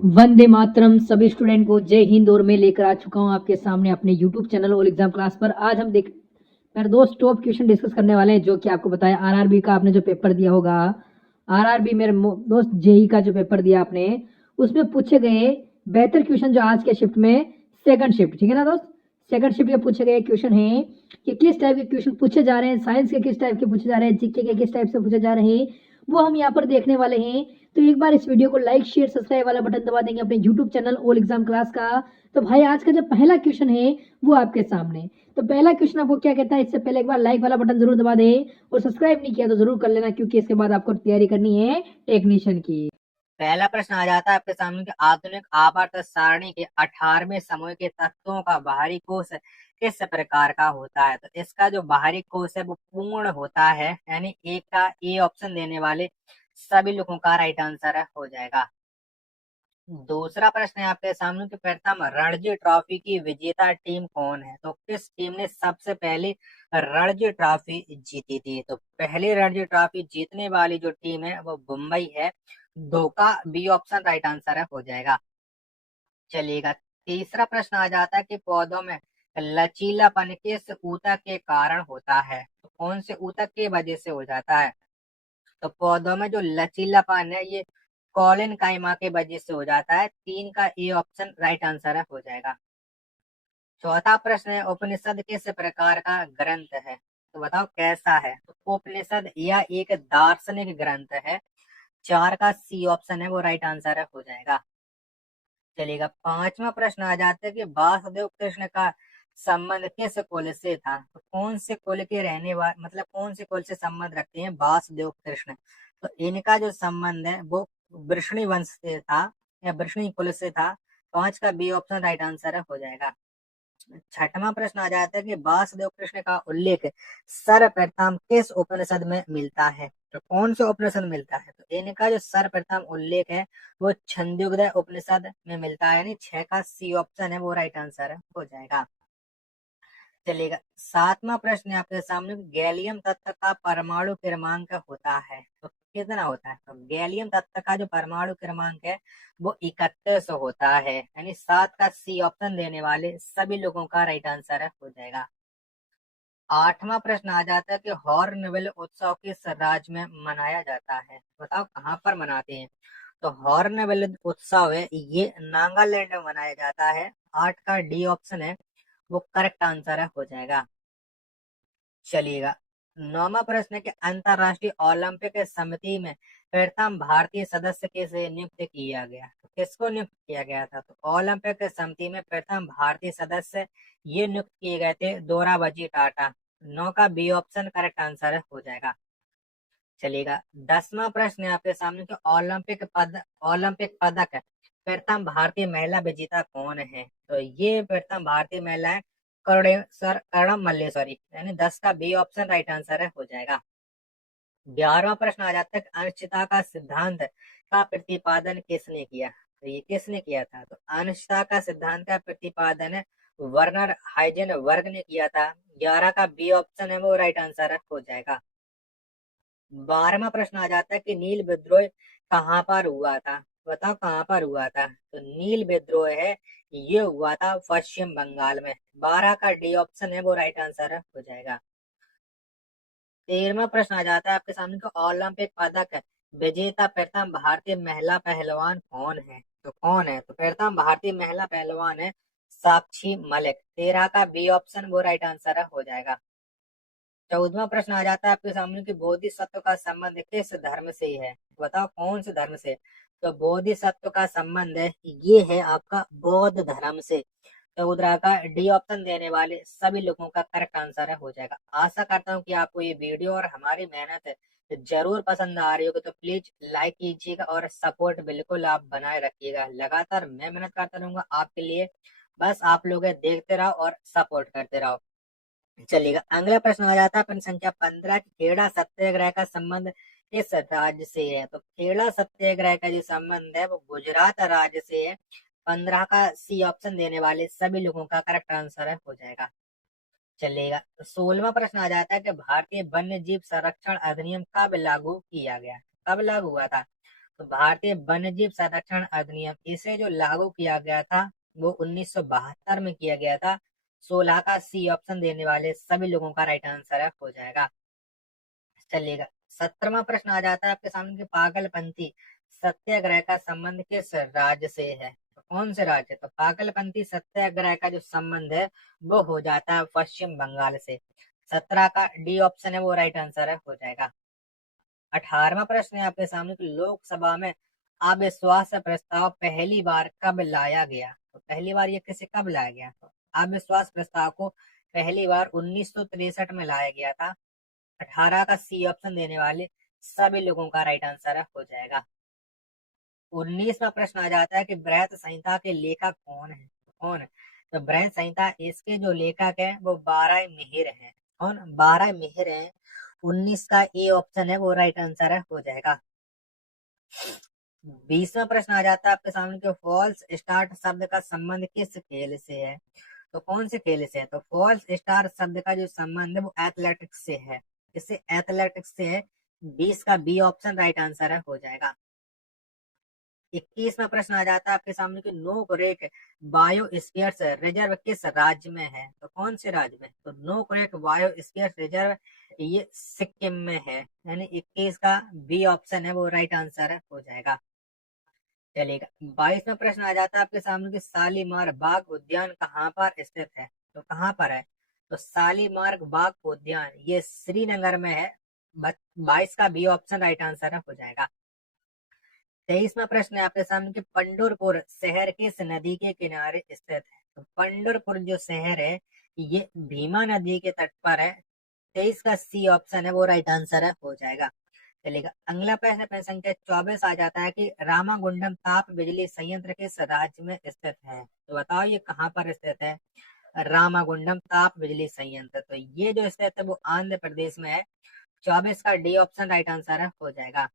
वंदे मातरम सभी स्टूडेंट को जय हिंद। और मैं लेकर आ चुका हूं आपके सामने अपने YouTube channel all exam class पर। आज हम देख मेरे दोस्त टॉप क्वेश्चन डिस्कस करने वाले हैं, जो कि आपको बताया आरआरबी का आपने जो पेपर दिया होगा, आरआरबी मेरे दोस्त जेई का जो पेपर दिया आपने, उसमें पूछे गए बेहतर क्वेश्चन जो आज के शिफ्ट में सेकंड शिफ्ट, ठीक है ना दोस्त, सेकंड शिफ्ट में पूछे गए क्वेश्चन है कि किस टाइप के क्वेश्चन पूछे जा रहे हैं, साइंस के किस टाइप के पूछे जा रहे हैं, जीके के किस टाइप से पूछे जा रहे हैं, वो हम यहाँ पर देखने वाले हैं। तो एक बार इस वीडियो को लाइक शेयर सब्सक्राइब वाला बटन दबा देंगे अपने YouTube channel all exam class का। तो भाई आज का जो पहला क्वेश्चन है वो आपके सामने। तो पहला क्वेश्चन आपको क्या कहता है, इससे पहले एक बार लाइक वाला बटन जरूर दबा दे और सब्सक्राइब नहीं किया तो जरूर कर लेना, क्योंकि इसके बाद आपको तैयारी करनी है टेक्नीशियन की। पहला प्रश्न आ जाता है आपके सामने कि आधुनिक आवर्त सारणी के 18वें समूह के तत्वों का बाहरी कोश किस प्रकार का होता है। तो इसका जो बाहरी कोश है वो पूर्ण होता है, यानी एक का ए ऑप्शन देने वाले सभी लोगों का राइट आंसर हो जाएगा। दूसरा प्रश्न है आपके सामने कि प्रथम रणजी ट्रॉफी की विजेता टीम कौन है। तो किस टीम ने सबसे पहले रणजी ट्रॉफी जीती थी। तो पहली रणजी ट्रॉफी जीतने वाली जो टीम है वो मुंबई है। दो का बी ऑप्शन राइट आंसर हो जाएगा। चलिएगा, तीसरा प्रश्न आ जाता है कि पौधों में लचीलापन किस ऊतक के कारण होता है। तो कौन से ऊतक की वजह से हो जाता है। तो पौधों में जो लचीलापन है ये कॉलिन काइमा के वजह से हो जाता है। तीन का ए ऑप्शन राइट आंसर हो जाएगा। चौथा प्रश्न है उपनिषद किस प्रकार का ग्रंथ है। तो बताओ कैसा है। तो उपनिषद यह एक दार्शनिक ग्रंथ है। चार का सी ऑप्शन है वो राइट आंसर हो जाएगा। चलिएगा, पांचवा प्रश्न आ जाता है कि वासुदेव कृष्ण का संबंध किस कुल से था। तो कौन से कुल के रहने वाले, मतलब कौन से कुल से संबंध रखते हैं वासुदेव कृष्ण। तो इनका जो संबंध है वो वृष्णि वंश से था या वृष्णि कुल से था। पांच का बी ऑप्शन राइट आंसर हो जाएगा। छठवां प्रश्न आ जाता है कि वासुदेव कृष्ण का उल्लेख सर्वप्रथम किस उपनिषद में मिलता है। तो कौन से उपनिषद मिलता है। तो इनका जो सर्वप्रथम उल्लेख है वो छंदोग्य उपनिषद में मिलता है, यानी छह का सी ऑप्शन है वो राइट आंसर हो जाएगा। चलिएगा, सातवां प्रश्न है आपके सामने, गैलियम तत्व का परमाणु क्रमांक होता है तो कितना होता है। तो गैलियम तत्व का जो परमाणु क्रमांक है वो 31 होता है, यानी सात का सी ऑप्शन देने वाले सभी लोगों का राइट आंसर हो जाएगा। आठवां प्रश्न आ जाता है कि हॉर्नबिल उत्सव किस राज्य में मनाया जाता है। बताओ कहाँ पर मनाते हैं। तो हॉर्नबिल उत्सव है ये नागालैंड में मनाया जाता है। आठ का डी ऑप्शन है वो करेक्ट आंसर हो जाएगा। चलिएगा, नौवां प्रश्न है कि अंतरराष्ट्रीय ओलंपिक समिति में प्रथम भारतीय सदस्य किसे नियुक्त किया गया। तो किसको नियुक्त किया गया था। तो ओलंपिक समिति में प्रथम भारतीय सदस्य ये नियुक्त किए गए थे दोराबजी टाटा। नौ का बी ऑप्शन करेक्ट आंसर हो जाएगा। चलिएगा, 10वां प्रश्न है आपके सामने कि ओलंपिक पदक प्रथम भारतीय महिला विजेता कौन है। तो ये प्रथम भारतीय महिला है कर्णम मल्लेश्वरी, यानी 10 का बी ऑप्शन राइट आंसर हो जाएगा। 11वां प्रश्न आ जाता है कि अनिश्चितता का सिद्धांत का प्रतिपादन किसने किया। तो ये किसने किया था। तो अनिश्चितता का सिद्धांत का प्रतिपादन वर्नर हाइजेनबर्ग ने किया था। 11 का बी ऑप्शन है वो राइट आंसर हो जाएगा। 12वां प्रश्न आ जाता है कि नील विद्रोह कहाँ पर हुआ था। बताओ कहाँ पर हुआ था। तो नील विद्रोह है ये हुआ था पश्चिम बंगाल में। 12 का डी ऑप्शन है वो राइट आंसर हो जाएगा। 13वां प्रश्न आ जाता है आपके सामने को ओलंपिक पदक विजेता प्रथम भारतीय महिला पहलवान कौन है। तो कौन है। तो प्रथम भारतीय महिला पहलवान है साक्षी मलिक। 13 का बी ऑप्शन वो राइट आंसर हो जाएगा। 14वां प्रश्न आ जाता है आपके सामने कि बोधिसत्व का संबंध किस धर्म से है। बताओ कौन से धर्म से। तो बोधिसत्व का संबंध है ये है आपका बौद्ध धर्म से। तो उधर का डी ऑप्शन देने वाले सभी लोगों का करेक्ट आंसर हो जाएगा। आशा करता हूँ कि आपको ये वीडियो और हमारी मेहनत जरूर पसंद आ रही होगी। तो प्लीज लाइक कीजिएगा और सपोर्ट बिल्कुल आप बनाए रखिएगा। लगातार मैं मेहनत करता रहूंगा आपके लिए, बस आप लोग देखते रहो और सपोर्ट करते रहो। चलिएगा, अगला प्रश्न आ जाता है प्रश्न संख्या 15 की खेड़ा सत्याग्रह का संबंध किस राज्य से है। तो खेड़ा सत्याग्रह का जो संबंध है वो गुजरात राज्य से है। 15 का सी ऑप्शन देने वाले सभी लोगों का करेक्ट आंसर हो जाएगा। चलेगा, तो 16वां प्रश्न आ जाता है कि भारतीय वन्य जीव संरक्षण अधिनियम कब लागू किया गया। कब लागू हुआ था। तो भारतीय वन्यजीव संरक्षण अधिनियम, इसे जो लागू किया गया था वो 1972 में किया गया था। 16 का सी ऑप्शन देने वाले सभी लोगों का राइट आंसर हो जाएगा। चलिएगा, 17वां प्रश्न आ जाता है आपके सामने कि पागलपंथी सत्याग्रह का संबंध किस राज्य से है? तो कौन से राज्य? तो पागलपंथी सत्याग्रह का जो संबंध है वो हो जाता है पश्चिम बंगाल से। 17 का डी ऑप्शन है वो राइट आंसर हो जाएगा। 18वां प्रश्न है आपके सामने कि लोकसभा में अविश्वास प्रस्ताव पहली बार कब लाया गया? तो पहली बार ये किसे कब लाया गया? तो अविश्वास प्रस्ताव को पहली बार 1963 में लाया गया था। 18 का सी ऑप्शन देने वाले सभी लोगों का राइट आंसर हो जाएगा। 19वां प्रश्न आ जाता है कि बृहत संहिता के लेखक कौन है? कौन? तो बृहत संहिता, इसके जो लेखक है वो 12 मिहिर हैं। कौन? 12 मिहिर हैं। 19 का ए ऑप्शन है वो राइट आंसर हो जाएगा। 20वां प्रश्न आ जाता है आपके सामने कि फॉल्स स्टार्ट शब्द का संबंध किस खेल से है? तो कौन से खेल से है? तो फॉल्स स्टार्ट शब्द का जो संबंध है वो एथलेटिक्स से है। इससे एथलेटिक्स से है। 20 का बी ऑप्शन राइट आंसर हो जाएगा। 21वां प्रश्न आ जाता है आपके सामने कि नोकरेक बायोस्फीयर्स रिजर्व किस राज्य में है? तो कौन से राज्य में? तो नोकरेक बायोस्फीयर्स रिजर्व ये सिक्किम में है। यानी 21 का बी ऑप्शन है वो राइट आंसर हो जाएगा। चलेगा, 22वां प्रश्न आ जाता है आपके सामने कि शालीमार बाग उद्यान कहाँ पर स्थित है? तो कहाँ पर है? तो शालीमार बाग उद्यान ये श्रीनगर में है। 22 का बी ऑप्शन राइट आंसर हो जाएगा। 23वां प्रश्न है आपके सामने कि पंढरपुर शहर किस नदी के किनारे स्थित है? तो पंढरपुर जो शहर है ये भीमा नदी के तट पर है। 23 का सी ऑप्शन है वो राइट आंसर हो जाएगा। चलेगा, अगला प्रश्न प्रश्न संख्या 24 आ जाता है कि रामागुंडम ताप बिजली संयंत्र किस राज्य में स्थित है? तो बताओ ये कहाँ पर स्थित है? रामागुंडम ताप बिजली संयंत्र, तो ये जो स्थित है वो आंध्र प्रदेश में है। 24 का डी ऑप्शन राइट आंसर हो जाएगा।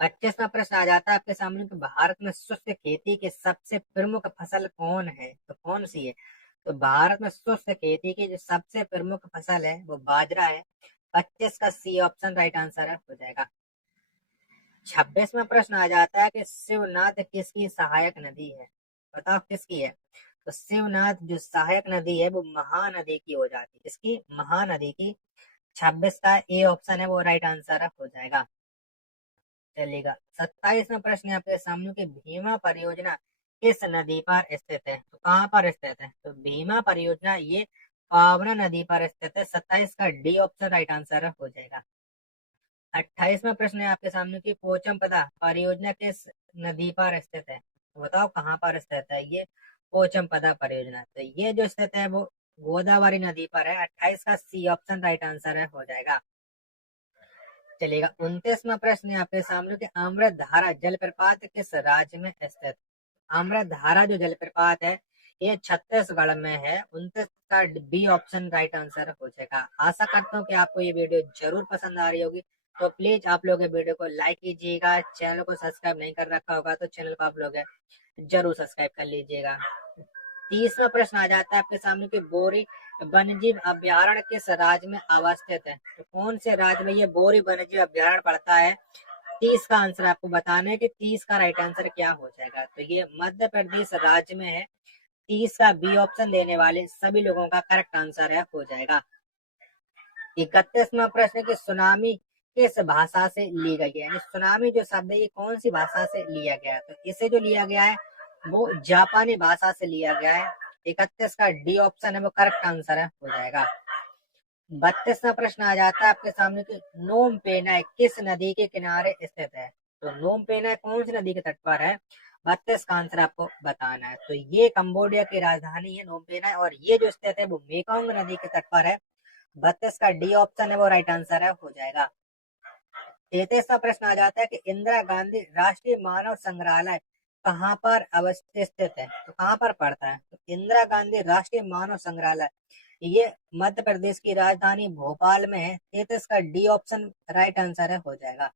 25वां प्रश्न आ जाता है आपके सामने कि भारत में शुष्क खेती की सबसे प्रमुख फसल कौन है? तो कौन सी है? तो भारत में शुष्क खेती की जो सबसे प्रमुख फसल है वो बाजरा है। 25 का सी ऑप्शन राइट आंसर हो जाएगा। 26वां प्रश्न आ जाता है कि शिवनाथ किसकी सहायक नदी है? बताओ किसकी है? तो शिवनाथ जो सहायक नदी है वो महानदी की हो जाती है। इसकी महानदी की। 26 का ए ऑप्शन है वो राइट आंसर हो जाएगा। चलेगा, 27वां प्रश्न है आपके सामने कि भीमा परियोजना किस नदी पर स्थित है? तो कहाँ पर स्थित है? तो भीमा परियोजना ये पावना नदी पर स्थित है। 27 का डी ऑप्शन राइट आंसर हो जाएगा। 28वां प्रश्न है आपके सामने कि पोचमपदा परियोजना किस नदी पर स्थित है? तो बताओ कहाँ पर स्थित है ये पोचमपदा परियोजना? तो ये जो स्थित है वो गोदावरी नदी पर है। 28 का सी ऑप्शन राइट आंसर हो जाएगा। चलेगा, 29वां प्रश्न है आपके सामने कि अमृतधारा जलप्रपात किस राज्य में स्थित? अमृतधारा जो जलप्रपात है ये छत्तीसगढ़ में है। 29 का बी ऑप्शन राइट आंसर हो जाएगा। आशा करता हूँ कि आपको ये वीडियो जरूर पसंद आ रही होगी। तो प्लीज आप लोग ये वीडियो को लाइक कीजिएगा। चैनल को सब्सक्राइब नहीं कर रखा होगा तो चैनल को आप लोग जरूर सब्सक्राइब कर लीजिएगा। 30वां प्रश्न आ जाता है आपके सामने कि बोरी वन्यजीव अभ्यारण्य किस राज्य में अवस्थित है? तो कौन से राज्य में ये बोरी वन्यजीव अभ्यारण्य पड़ता है? 30 का आंसर आपको बताना है कि 30 का राइट आंसर क्या हो जाएगा। तो ये मध्य प्रदेश राज्य में है। 30 का बी ऑप्शन देने वाले सभी लोगों का करेक्ट आंसर हो जाएगा। 31वां प्रश्न कि सुनामी किस भाषा से ली गई है? यानी सुनामी जो शब्द है ये कौन सी भाषा से लिया गया है? तो इसे जो लिया गया है वो जापानी भाषा से लिया गया है। 31 का डी ऑप्शन है वो करेक्ट आंसर हो जाएगा। 32वां प्रश्न आ जाता है आपके सामने कि नोम पेनाय किस नदी के किनारे स्थित है? तो नोम पेनाय कौन सी नदी के तट पर है? 32 का आंसर आपको बताना है। तो ये कंबोडिया की राजधानी है नोम पेनाय और ये जो स्थित है वो मेकोंग नदी के तट पर है। 32 का डी ऑप्शन है वो राइट आंसर हो जाएगा। 33वां प्रश्न आ जाता है कि इंदिरा गांधी राष्ट्रीय मानव संग्रहालय कहाँ पर अवस्थित है? तो कहाँ पर पड़ता है? तो इंदिरा गांधी राष्ट्रीय मानव संग्रहालय ये मध्य प्रदेश की राजधानी भोपाल में है। 33 का डी ऑप्शन राइट आंसर हो जाएगा।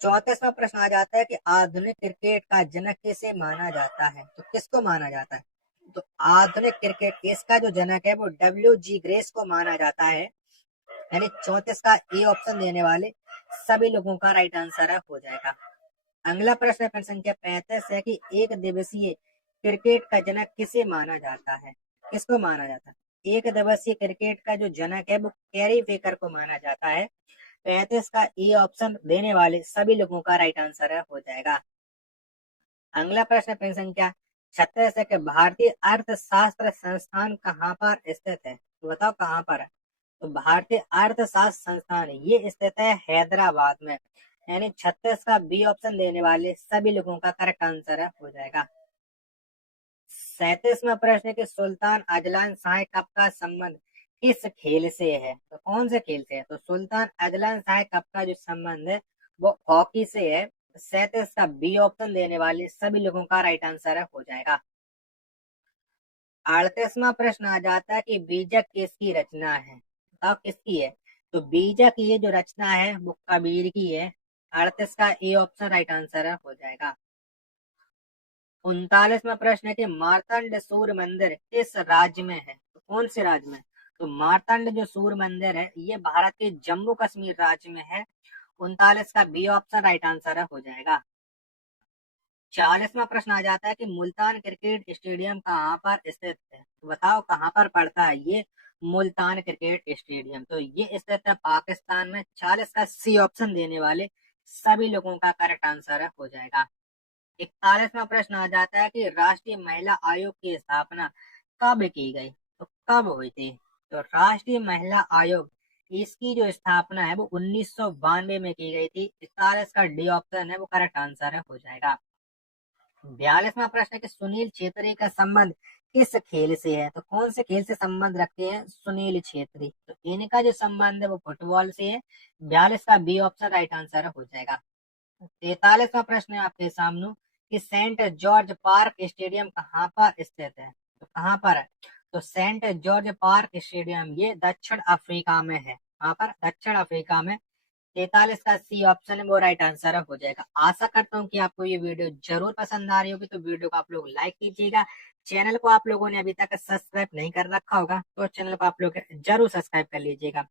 34वां प्रश्न आ जाता है कि आधुनिक क्रिकेट का जनक किसे माना जाता है? तो किसको माना जाता है? तो आधुनिक क्रिकेट इसका जो जनक है वो WG ग्रेस को माना जाता है। यानी 34 का ए ऑप्शन देने वाले सभी लोगों का राइट आंसर हो जाएगा। अगला प्रश्न प्रश्न संख्या 35 है कि एक दिवसीय क्रिकेट का जनक किसे माना जाता है? किसको माना जाता है? एक दिवसीय क्रिकेट का जो जनक है वो कैरी बेकर को माना जाता है। 35 का ए ऑप्शन देने वाले सभी लोगों का राइट आंसर हो जाएगा। अगला प्रश्न प्रश्न संख्या 36 है कि भारतीय अर्थशास्त्र संस्थान कहाँ पर स्थित है? तो बताओ कहाँ पर है? तो भारतीय अर्थशास्त्र संस्थान ये स्थित है हैदराबाद में। यानी 36 का बी ऑप्शन देने वाले सभी लोगों का करेक्ट आंसर हो जाएगा। 37वां प्रश्न है कि सुल्तान अजलान शाह कप का संबंध किस खेल से है? तो कौन से खेल से है? तो सुल्तान अजलान शाह कप का जो संबंध है वो हॉकी से है। 37 का बी ऑप्शन देने वाले सभी लोगों का राइट आंसर हो जाएगा। 38वां प्रश्न आ जाता है कि बीजक किसकी रचना है? बताओ किसकी है? तो बीजक ये जो रचना है वो कबीर की है। 38 का ए ऑप्शन राइट आंसर हो जाएगा। 39वां प्रश्न है कि मार्तंड सूर्य मंदिर किस राज्य में है? तो कौन से राज्य में? तो मार्तंड जो सूर्य मंदिर है ये भारत के जम्मू कश्मीर राज्य में है। 39 का बी ऑप्शन राइट आंसर हो जाएगा। 40वां प्रश्न आ जाता है कि मुल्तान क्रिकेट स्टेडियम कहाँ पर स्थित है? तो बताओ कहाँ पर पड़ता है ये मुल्तान क्रिकेट स्टेडियम? तो ये स्थित है पाकिस्तान में। 40 का सी ऑप्शन देने वाले सभी लोगों का करेक्ट आंसर हो जाएगा। 41वां प्रश्न आ जाता है कि राष्ट्रीय महिला आयोग की स्थापना कब की गई? तो कब हुई थी? तो राष्ट्रीय महिला आयोग इसकी जो स्थापना है वो 1992 में की गई थी। 41 का डी ऑप्शन है वो करेक्ट आंसर हो जाएगा। 42वां प्रश्न है कि सुनील छेत्री का संबंध किस खेल से है? तो कौन से खेल से संबंध रखते हैं सुनील छेत्री? तो इनका जो संबंध है वो फुटबॉल से है। 42 का बी ऑप्शन राइट आंसर हो जाएगा। 43वां प्रश्न है आपके सामने कि सेंट जॉर्ज पार्क स्टेडियम कहाँ पर स्थित है? तो कहाँ पर है? तो सेंट जॉर्ज पार्क स्टेडियम ये दक्षिण अफ्रीका में है। कहाँ पर? दक्षिण अफ्रीका में। 43 का सी ऑप्शन है वो राइट आंसर हो जाएगा। आशा करता हूँ कि आपको ये वीडियो जरूर पसंद आ रही होगी, तो वीडियो को आप लोग लाइक कीजिएगा। चैनल को आप लोगों ने अभी तक सब्सक्राइब नहीं कर रखा होगा तो चैनल को आप लोग जरूर सब्सक्राइब कर लीजिएगा।